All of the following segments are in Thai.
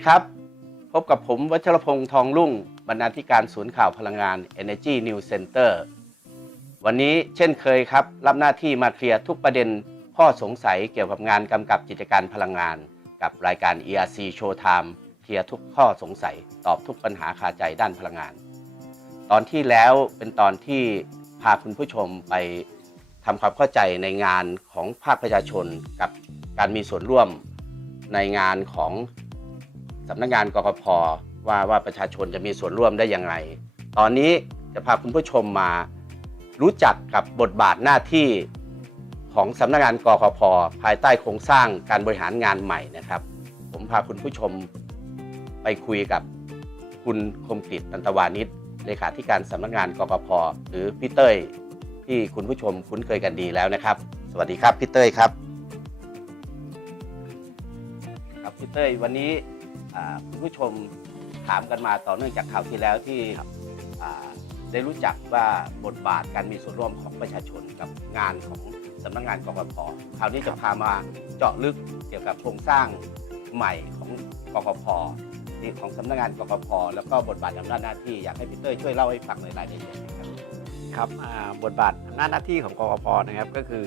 ดีครับ พบกับผมวัชรพงษ์ทองรุ่ง บรรณาธิการศูนย์ข่าวพลังงาน Energy News Center วันนี้เช่นเคยครับ รับหน้าที่มาเคลียร์ทุกประเด็นข้อสงสัยเกี่ยวกับงานกำกับกิจการพลังงาน กับรายการ ERC Showtime เคลียร์ทุกข้อสงสัย ตอบทุกปัญหาคาใจด้านพลังงาน ตอนที่แล้วเป็นตอนที่พาคุณผู้ชมไปทำความเข้าใจในงานของภาคประชาชนกับการมีส่วนร่วมในงานของ สำนักงานกกพว่าว่าประชาชนจะมีส่วนร่วมได้อย่างไร ตอนนี้จะพาคุณผู้ชมมารู้จักกับบทบาทหน้าที่ของสำนักงานกกพภายใต้โครงสร้างการบริหารงานใหม่นะครับ ผมพาคุณผู้ชมไปคุยกับคุณคมกริตตันตวานิชเลขาธิการสำนักงานกกพหรือพี่เต้ยที่คุณผู้ชมคุ้นเคยกันดีแล้วนะครับ สวัสดีครับพี่เต้ยครับ ครับพี่เต้ยวันนี้ คุณผู้ชมถามกันมาต่อเนื่องจากข่าวที่แล้วที่อ่าได้รู้จักว่าบทบาทการมีส่วนร่วมของประชาชนกับงานของสำนักงานกกพคราวนี้จะพามาเจาะลึกเกี่ยวกับโครงสร้างใหม่ของกกพที่ของสำนักงานกกพแล้วก็บทบาทอำนาจหน้าที่อยากให้พี่เต้ยช่วยเล่าให้ฟังในรายละเอียดหนะครับครับอ่าบทบาทอำนาจหน้าที่ของกกพนะครับก็คือ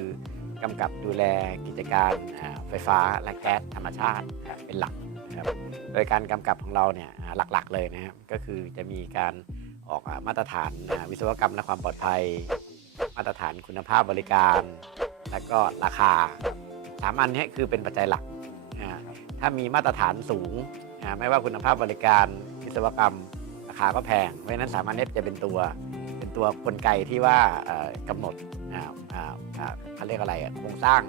กำกับดูแลกิจการอ่าไฟฟ้าและแก๊สธรรมชาติอ่าเป็นหลักนะ ครับโดยการกำกับของเราเนี่ยหลักๆเลยนะครับก็คือจะมีการออกมาตรฐานวิศวกรรมและความปลอดภัย มาตรฐานคุณภาพบริการ และก็ราคาสามอันนี้คือเป็นปัจจัยหลัก ถ้ามีมาตรฐานสูง ไม่ว่าคุณภาพบริการวิศวกรรมราคาก็แพง เพราะฉะนั้นสามอันนี้จะเป็นตัวเป็นตัวกลไกที่ว่าเอ่อกำหนดอ่าอ่าอ่าเขาเรียกอะไรโครงสร้าง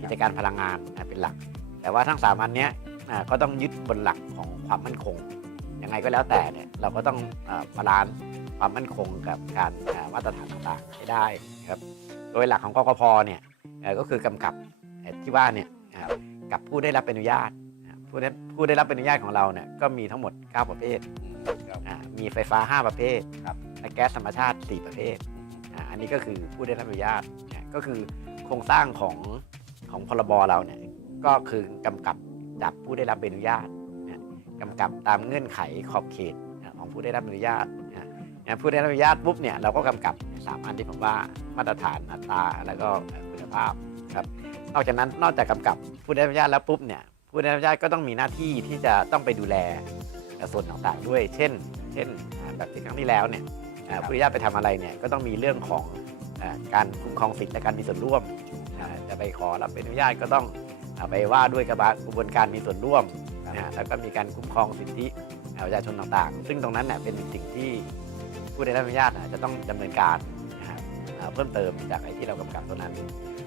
กิจการพลังงานเป็นหลัก แต่ว่าทั้งสามอันเนี้ย ก็ต้องยึดบนหลักของความมั่นคงยังไงก็แล้วแต่เนี่ยเราก็ต้องอ่าบาลานซ์ความมั่นคงกับการอ่ามาตรฐานต่างๆให้ได้ครับโดยหลักของกกพเนี่ยเอ่อก็คือกำกับเอ่อที่ว่าเนี่ยอ่ากับผู้ได้รับอนุญาตอ่าผู้ได้ผู้ได้รับอนุญาตของเราเนี่ยก็มีทั้งหมด 9 ประเภทอ่ามีไฟฟ้า 5 ประเภทครับและแก๊สธรรมชาติ 4 ประเภทอ่าอันนี้ก็คือผู้ได้รับอนุญาตอ่าก็คือโครงสร้างของของพรบเราเนี่ยก็คือกำกับ จากผู้ได้รับใบอนุญาตนะกำกับตามเงื่อนไขขอบเขตอ่าของผู้ได้รับอนุญาตนะอ่าผู้ได้รับอนุญาตปุ๊บเนี่ยเราก็กำกับสามอันที่ผมว่ามาตรฐานอัตราแล้วก็คุณภาพครับนอกจากนั้นนอกจากกำกับผู้ได้รับอนุญาตแล้วปุ๊บเนี่ยผู้ได้รับอนุญาตก็ต้องมีหน้าที่ที่จะต้องไปดูแลส่วนต่างๆด้วย เช่น เช่นอ่าแบบที่ครั้งที่แล้วเนี่ยอ่าครับผู้อนุญาตไปทำอะไรเนี่ยก็ต้องมีเรื่องของอ่าการคุ้มครองสิทธิและการมีส่วนร่วมอ่าจะไปขอรับใบอนุญาตก็ต้องอา ไปว่าด้วยกระบวนกระบวนการมีส่วนร่วมนะฮะแล้วก็มีการคุ้มครองสิทธิอ่าประชาชนต่างๆ ซึ่งตรงนั้นเนี่ยเป็นสิ่งที่ผู้ได้รับอนุญาตอะจะต้องดำเนินการนะฮะอ่าเพิ่มเติมจากไอ้ที่เรากำกับตัวนั้น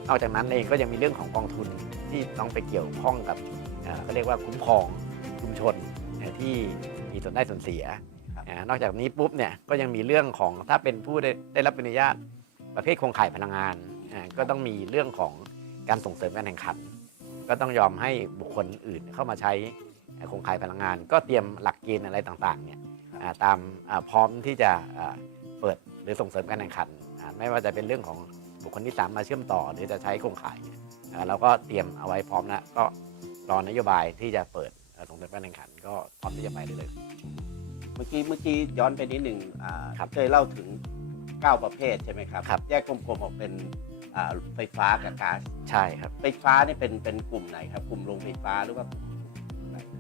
นอกจากนั้นเองก็ยังมีเรื่องของกองทุนที่ต้องไปเกี่ยวข้องกับอ่าเขาเรียกว่าคุ้มครองชุมชนนะที่มีส่วนได้ส่วนเสียครับอ่านอกจากนี้ปุ๊บเนี่ยก็ยังมีเรื่องของถ้าเป็นผู้ได้ได้รับอนุญาตประเภทโครงข่ายพลังงานอ่าก็ต้องมีเรื่องของการส่งเสริมการแข่งขัน ก็ต้องยอมให้บุคคลอื่นเข้ามาใช้โครงข่ายพลังงาน ก็เตรียมหลักเกณฑ์อะไรต่างๆเนี่ยอ่าตามอ่าพร้อมที่จะอ่าเปิดหรือส่งเสริมการแข่งขันอ่าไม่ว่าจะเป็นเรื่องของบุคคลที่สามมาเชื่อมต่อ หรือจะใช้โครงข่ายเนี่ยอ่าเราก็เตรียมเอาไว้พร้อมแล้วก็รอนโยบายที่จะเปิดอ่าส่งเสริมการแข่งขัน ก็พร้อมที่จะไปได้เลย เมื่อกี้เมื่อกี้ย้อนไปนิดหนึ่งอ่าครับเคยเล่าถึง 9 ประเภทใช่ไหมครับครับแยกกลมๆออกเป็น อ่าไฟฟ้ากับก๊าซใช่ครับไฟฟ้านี่เป็นเป็นกลุ่มไหนครับ กลุ่มโรงไฟฟ้าหรือว่า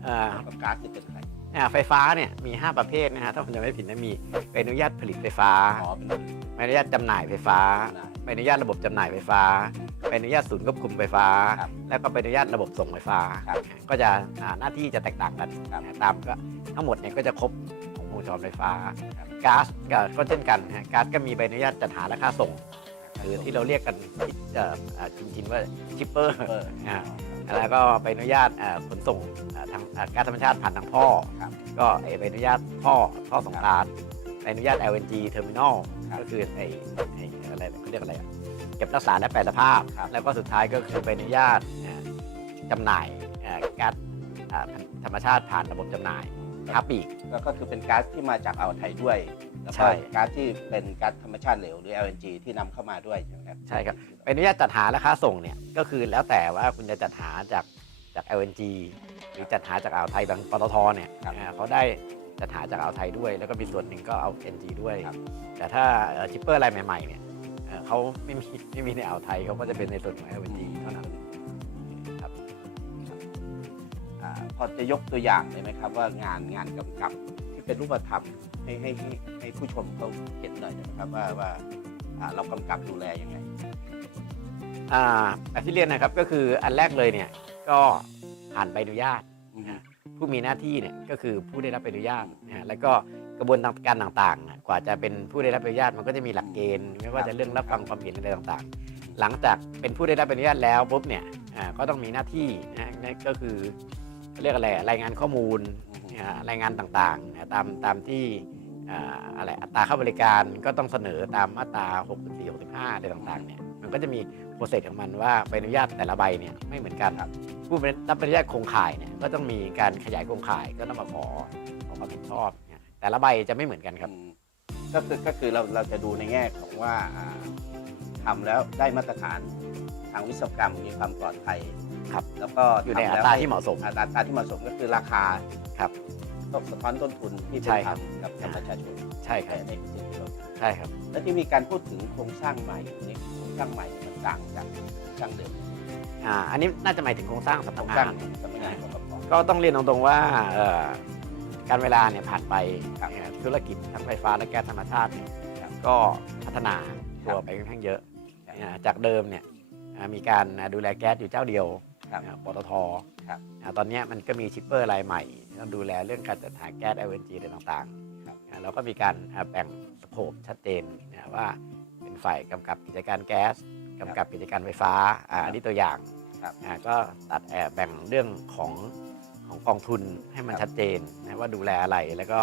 อ่า กับก๊าซที่เป็นใครอ่าไฟฟ้าเนี่ยมี 5 ประเภทนะฮะถ้าผมจำไม่ผิดนะมีใบอนุญาตผลิตไฟฟ้าอ๋อเป็นใบอนุญาตจำหน่ายไฟฟ้านายใบอนุญาตระบบจำหน่ายไฟฟ้าใบอนุญาตศูนย์ควบคุมไฟฟ้า ครับ แล้วก็ใบอนุญาตระบบส่งไฟฟ้า ครับ ก็จะอ่าหน้าที่จะแตกต่างกันครับนะตามก็ทั้งหมดเนี่ยก็จะครบของวงจรไฟฟ้าครับ ก๊าซก็ก็เช่นกันนะฮะก๊าซก็มีใบอนุญาตจัดหาและค่าส่ง หรือที่เราเรียกกันเอ่ออ่าจริงๆว่าชิปเปอร์เอออ่าแล้วก็ใบอนุญาตอ่าขนส่งอ่าทางอ่าก๊าซธรรมชาติผ่านทางพ่อ ครับก็ไอ้ใบอนุญาตท่อท่อส่งก๊าซใบอนุญาต LNG terminal ครับ ก็คือไอ้ไอ้อะไรเขาเรียกอะไรอะเก็บรักษาและแปรสภาพครับแล้วก็สุดท้ายก็คือใบอนุญาตอ่าจำหน่ายอ่าก๊าซอ่าธรรมชาติผ่านระบบจำหน่าย ครับอีกก็ก็คือเป็นก๊าซที่มาจากอ่าวไทยด้วย แล้วใช่ก็ก๊าซที่เป็นก๊าซธรรมชาติเหลวหรือ LNG ที่นำเข้ามาด้วยใช่ไหมครับ ใช่ครับใบอนุญาตจัดหาและค่าส่งเนี่ยก็คือแล้วแต่ว่าคุณจะจัดหาจากจาก LNG หรือจัดหาจากอ่าวไทยบางปตทเนี่ยครับอ่าเขาได้จัดหาจากอ่าวไทยด้วย แล้วก็มีส่วนหนึ่งก็เอา NG ด้วย ครับ แต่ถ้าชิปเปอร์รายใหม่ๆเนี่ยเอ่อเขาไม่มีไม่มีในอ่าวไทยเขาก็จะเป็นในส่วนของ LNG เท่านั้น พอจะยกตัวอย่างได้ไหมครับว่างานงานกำกับที่เป็นรูปธรรมให้ให้ให้ให้ผู้ชมเขาเห็นหน่อยได้ไหมครับว่าว่าอ่าเรากำกับดูแลยังไงอ่าแบบที่เรียนนะครับก็คืออันแรกเลยเนี่ยก็ผ่านใบอนุญาตอืมผู้มีหน้าที่เนี่ยก็คือผู้ได้รับใบอนุญาตนะฮะแล้วก็กระบวนการต่างๆนะกว่าจะเป็นผู้ได้รับใบอนุญาตมันก็จะมีหลักเกณฑ์ไม่ว่าจะเรื่องรับฟังความเห็นอะไรต่างๆ หลังจากเป็นผู้ได้รับใบอนุญาตแล้วปุ๊บเนี่ยอ่าก็ต้องมีหน้าที่นะนั่นก็คือ เรียกอะไรรายงานข้อมูลรายงานต่างๆ ตามตามที่อะไรอัตราเข้าบริการก็ต้องเสนอตามมาตรา 64 65 อะไรต่างๆเนี่ยมันก็จะมีโปรเซสของมันว่าใบอนุญาตแต่ละใบเนี่ยไม่เหมือนกันครับผู้รับใบอนุญาตโครงข่ายเนี่ยก็ต้องมีการขยายโครงข่ายก็ต้องมาขอขอความเห็นชอบ แต่ละใบจะไม่เหมือนกันครับ ก็คือก็คือเราเราจะดูในแง่ของว่าอ่าทำแล้วได้มาตรฐานทางวิศวกรรมมีความปลอดภัย ครับแล้วก็อยู่ในทำอัแล้วตราที่เหมาะสม อัตราที่เหมาะสมก็คือราคาครับต้องสะท้อนต้นทุนที่ใช่เป็นครับธรรมกับกับประชาชนใช่ครับในสิ่งที่เราใช่ครับ แล้วที่มีการพูดถึงโครงสร้างใหม่นี่โครงสร้างใหม่มันต่างจากโครงสร้างเดิมอ่าอันนี้น่าจะหมายถึงโครงสร้างสำโคนัรกงงาสร้างนสำนักงานกกพก็ต้องเรียนตรงๆว่าเอ่อการเวลาเนี่ยผ่านไปครับเนี่ยธุรกิจทั้งไฟฟ้าและแก๊สธรรมชาติเนี่ยครับก็พัฒนาตัวครับไปค่อนข้างเยอะครับอ่าจากเดิมเนี่ยอ่ามีการดูแลแก๊สอยู่เจ้าเดียวครับอ่า ปตทครับอ่าตอนเนี้ยมันก็มีชิปเปอร์รายใหม่ที่ต้องดูแลเรื่องการจัดหาแก๊ส LNG อะไรต่างครับๆอ่าเราก็มีการอ่าแบ่งสโคปชัดเจนนะว่าเป็นฝ่ายกำกับกิจการแก๊สกำกับกิจการไฟฟ้าอ่าอันนี้ตัวอย่างครับอ่าก็ตัดแอบแบ่งเรื่องของของกองทุนให้มันครับชัดเจนนะว่าดูแลอะไรแล้วก็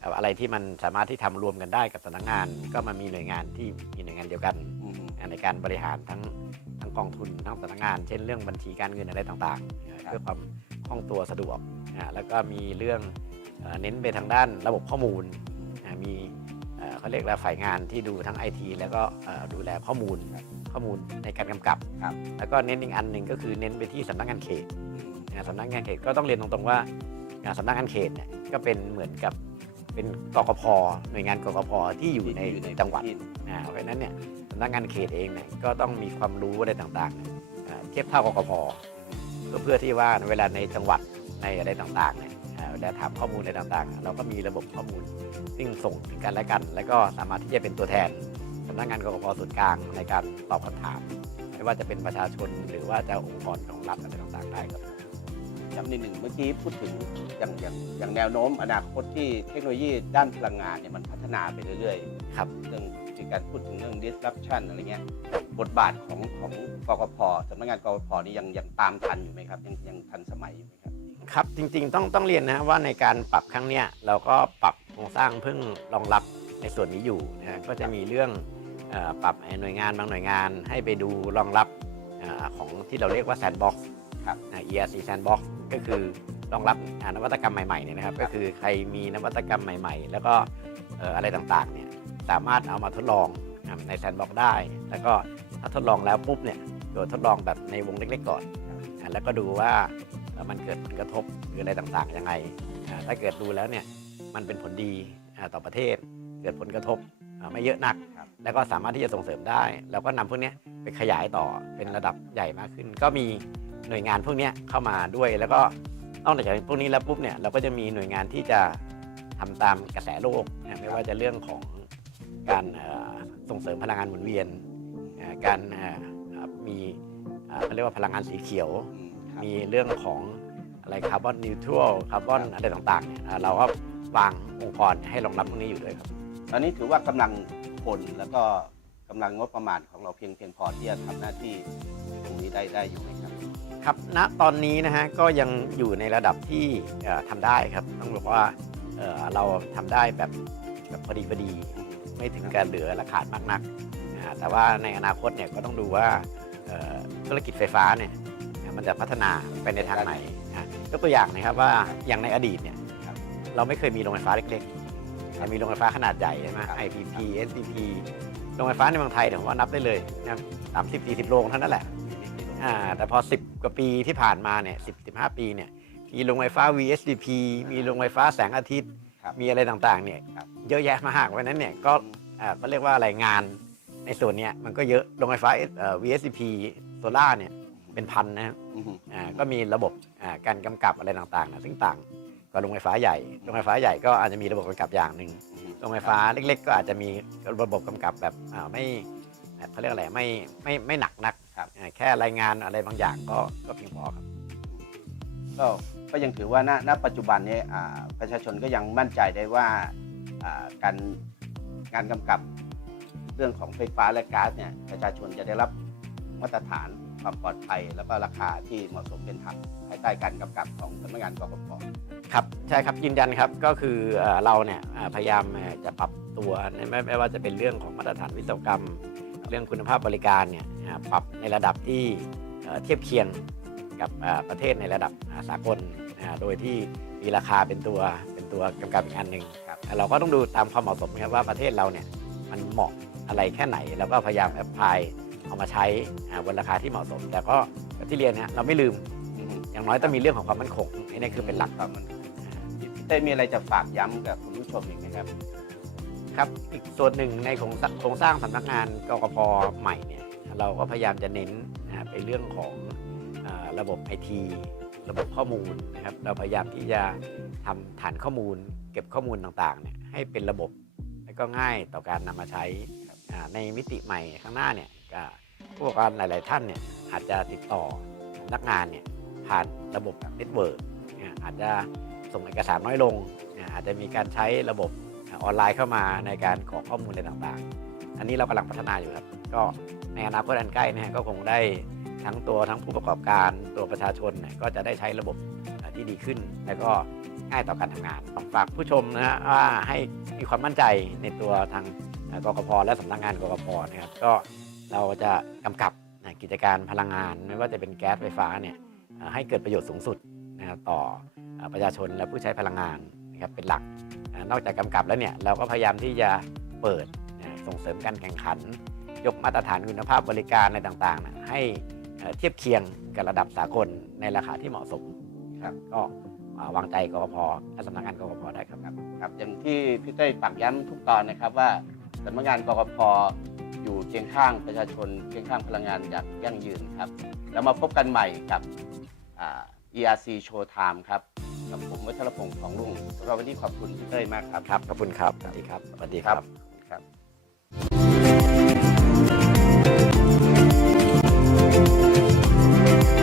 เอ่ออะไรที่มันสามารถที่ทำรวมกันได้กับสำนักงาน ก็มามีหน่วยงานที่มีหน่วยงานเดียวกันอืมอ่าในการบริหารทั้งทั้ง กองทุนทั้งสำนักงาน เช่นเรื่องบัญชีการเงินอะไรต่างๆอ่าครับเพื่อความคล่องตัวสะดวกอ่าแล้วก็มีเรื่องเอ่อเน้นไปทางด้านระบบข้อมูลอ่ามีเอ่อเขาเรียกว่าฝ่ายงานที่ดูทั้งไอทีแล้วก็เอ่อดูแลข้อมูลข้อมูลในการกำกับครับ แล้วก็เน้นอีกอันหนึ่งก็คือเน้นไปที่สำนักงานเขตนะสำนักงานเขตก็ต้องเรียนตรงๆว่าอ่าสำนักงานเขตเนี่ยก็เป็นเหมือนกับเป็นกกพหน่วยงานกกพที่อยู่ในอยู่ในจังหวัดพื้นที่นะเพราะฉะนั้นเนี่ยสำนักงานเขตเองเนี่ยก็ต้องมีความรู้อะไรต่างๆ เทียบเท่ากกพเพื่อเพื่อที่ว่าเวลาในจังหวัดในอะไรต่างๆเนี่ยเวลาถามข้อมูลอะไรต่างๆ เราก็มีระบบข้อมูลซึ่งส่งถึงกันและกัน แล้วก็สามารถที่จะเป็นตัวแทนสำนักงานกกพส่วนกลางในการตอบคำถาม ไม่ว่าจะเป็นประชาชนหรือว่าจะองค์กรของรัฐอะไรต่างๆได้ครับ ย้ำนิดหนึ่งเมื่อกี้พูดถึงอย่างอย่างอย่างแนวโน้มอนาคตที่เทคโนโลยีด้านพลังงานเนี่ยมันพัฒนาไปเรื่อยๆครับเรื่องมีการพูดถึงเรื่อง disruption อะไรเงี้ยบทบาทของของกกพสำนักงานกกพนี่ยังยังตามทันอยู่ไหมครับ ยังยังทันสมัยอยู่ไหมครับครับจริงๆต้องต้องเรียนนะว่าในการปรับครั้งเนี้ยเราก็ปรับโครงสร้างเพิ่งรองรับในส่วนนี้อยู่นะก็จะมีเรื่องเอ่อปรับหน่วยงานบางหน่วยงาน ให้ไปดูรองรับเอ่อของที่เราเรียกว่า sandbox ครับนะ ERC sandbox ก็คือรองรับอ่านวัตกรรมใหม่ๆเนี่ยนะครับ ก็คือใครมีนวัตกรรมใหม่ ๆ แล้วก็เอ่ออะไรต่างๆเนี่ยสามารถเอามาทดลองนะใน sandbox ได้ แล้วก็ถ้าทดลองแล้วปุ๊บเนี่ยโดยทดลองแบบในวงเล็กๆก่อนอะแล้วก็ดูว่าแล้วมันเกิดผลกระทบหรืออะไรต่างๆยังไงอ่าถ้าเกิดดูแล้วเนี่ยมันเป็นผลดีอ่าต่อประเทศ เกิดผลกระทบอ่าไม่เยอะนักครับแล้วก็สามารถที่จะส่งเสริมได้ แล้วก็นำพวกเนี้ยไปขยายต่อเป็นระดับใหญ่มากขึ้น ก็มี หน่วยงานพวกเนี้ยเข้ามาด้วย แล้วก็นอกจากพวกนี้แล้วปุ๊บเนี่ยเราก็จะมีหน่วยงานที่จะทำตามกระแสโลกนะไม่ว่าจะเรื่องของการเอ่อส่งเสริมพลังงานหมุนเวียนอ่าการอ่าอ่ามีอ่าเขาเรียกว่าพลังงานสีเขียวอืมครับมีเรื่องของอะไรคาร์บอนนิวทรัลคาร์บอนอะไรต่างๆเนี่ยอ่าเราก็วางองค์กรให้รองรับพวกนี้อยู่ด้วยครับตอนนี้ถือว่ากำลังคนแล้วก็กำลังงบประมาณของเราเพียงเพียงพอที่จะทำหน้าที่ตรงนี้ได้ได้อยู่ไหม ครับครับณตอนนี้นะฮะก็ยังอยู่ในระดับที่เอ่อทำได้ครับ ต้องบอกว่าเเราทำได้แบบแบบพอดีพอดีไม่ถึงการเหลือและขาดมากนัก แต่ว่าในอนาคตเนี่ยก็ต้องดูว่าธุรกิจไฟฟ้าเนี่ยมันจะพัฒนาไปในทางไหนยกตัวอย่างนะครับว่าอย่างในอดีตเนี่ยรเราไม่เคยมีโรงไฟฟ้าเล็กๆเรามีโรงไฟฟ้าขนาดใหญ่ใช่ไหม IPP SPP โรงไฟฟ้าในเมืองไทยเนี่ยผมว่านับได้เลยนะสามสิบสี่สิบโรงเท่านั้นแหละ อ่าอ่าแต่พอ 10 กว่าปีที่ผ่านมาเนี่ยสิบสิบห้าปีเนี่ยมีโรงไฟฟ้า VSDP มีโรงไฟฟ้าแสงอาทิตย์ ครับมีอะไรต่างๆเนี่ยครับ เยอะแยะมากเพราะฉะนั้นเนี่ยก็อ่าก็เรียกว่าอะไรงานในส่วนเนี้ยมันก็เยอะโรงไฟฟ้าเอ่อ VSDP โซล่าเนี่ยเป็นพันนะครับ อืมอ่าก็มีระบบอ่าการกำกับอะไรต่างๆนะซึ่งต่างกว่าโรงไฟฟ้าใหญ่ โรงไฟฟ้าใหญ่ก็อาจจะมีระบบกำกับอย่างหนึ่งอืมโรงไฟฟ้าเล็ก ๆ ก็อาจจะมีระบบกำกับแบบอ่าไม่เขาเรียกอะไรไม่ไม่ไม่หนักนักครับอ่า แค่รายงานอะไรบางอย่างก็ก็เพียงพอครับ ก็ก็ยังถือว่าณณปัจจุบันนี้อ่าประชาชนก็ยังมั่นใจได้ว่าอ่าการงานกำกับเรื่องของไฟฟ้าและก๊าซเนี่ยประชาชนจะได้รับมาตรฐานความปลอดภัย แล้วก็ราคาที่เหมาะสมเป็นธรรมภายใต้การกำกับของสำนักงานกกพครับใช่ครับยืนยันครับก็คือเอ่อเราเนี่ยอ่าพยายามเอ่อจะปรับตัวในไม่ไม่ว่าจะเป็นเรื่องของมาตรฐานวิศวกรรม เรื่องคุณภาพบริการเนี่ยปรับในระดับที่เทียบเคียงกับประเทศในระดับสากลโดยที่มีราคาเป็นตัวเป็นตัวกำกับอีกอันหนึ่งครับเราก็ต้องดูตามความเหมาะสมครับว่าประเทศเราเนี่ยมันเหมาะอะไรแค่ไหน แล้วก็พยายามแอพพลายเอามาใช้บนราคาที่เหมาะสม แต่ก็ที่เรียนนะเราไม่ลืมอย่างน้อยต้องมีเรื่องของความมั่นคงนนี้คือเป็นหลักครับมันพี่เต้มีอะไรจะฝากย้ำกับคุณผู้ชมอีกไหมครับ ครับอีกส่วนหนึ่งในโครงสร้างโครงสร้างสำนักงานกกพใหม่เนี่ยเราก็พยายามจะเน้นนะไปเรื่องของระบบไอทีระบบข้อมูลนะครับเราพยายามที่จะทำฐานข้อมูล เก็บข้อมูลต่างๆเนี่ยให้เป็นระบบและก็ง่ายต่อการนำมาใช้ในมิติใหม่ข้างหน้าเนี่ยผู้ประกอบการหลาย ๆ ท่านเนี่ยอาจจะติดต่อสำนักงานเนี่ยผ่านระบบเน็ตเวิร์กอาจจะส่งเอกสารน้อยลง อาจจะมีการใช้ระบบ ออนไลน์เข้ามาในการขอข้อมูลอะไรต่างๆ อันนี้เรากำลังพัฒนาอยู่ครับ ก็ในอนาคตอันใกล้นี่ก็คงได้ทั้งตัวทั้งผู้ประกอบการตัวประชาชนเนี่ยก็จะได้ใช้ระบบที่ดีขึ้น แล้วก็ง่ายต่อการทำงานฝากผู้ชมนะฮะว่าให้มีความมั่นใจในตัวทางกกพและสำนักงานกกพนะครับก็เราจะกำกับกิจการพลังงาน ไม่ว่าจะเป็นแก๊สไฟฟ้าเนี่ยให้เกิดประโยชน์สูงสุดนะครับต่อประชาชนและผู้ใช้พลังงาน นะครับเป็นหลักอ่านอกจากกำกับแล้วเนี่ยเราก็พยายามที่จะเปิดนะส่งเสริมการแข่งขัน ยกมาตรฐานคุณภาพบริการอะไรต่างๆนะให้เอ่อเทียบเคียงกับระดับสากลในราคาที่เหมาะสมครับก็อ่าวางใจกกพและสำนักงานกกพได้ครับครับอย่างที่พี่เต้ฝากย้ำทุกตอนนะครับว่าสำนักงานกกพอยู่เคียงข้างประชาชนเคียงข้างพลังงานอย่างยั่งยืนครับ แล้วมาพบกันใหม่กับอ่า ERC Showtime ครับ กับผมวัชรพงศ์ของลุงสำหรับวันนี้ขอบคุณพี่เต้ยมากครับ ครับ ขอบคุณครับ สวัสดีครับ สวัสดีครับ ครั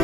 บ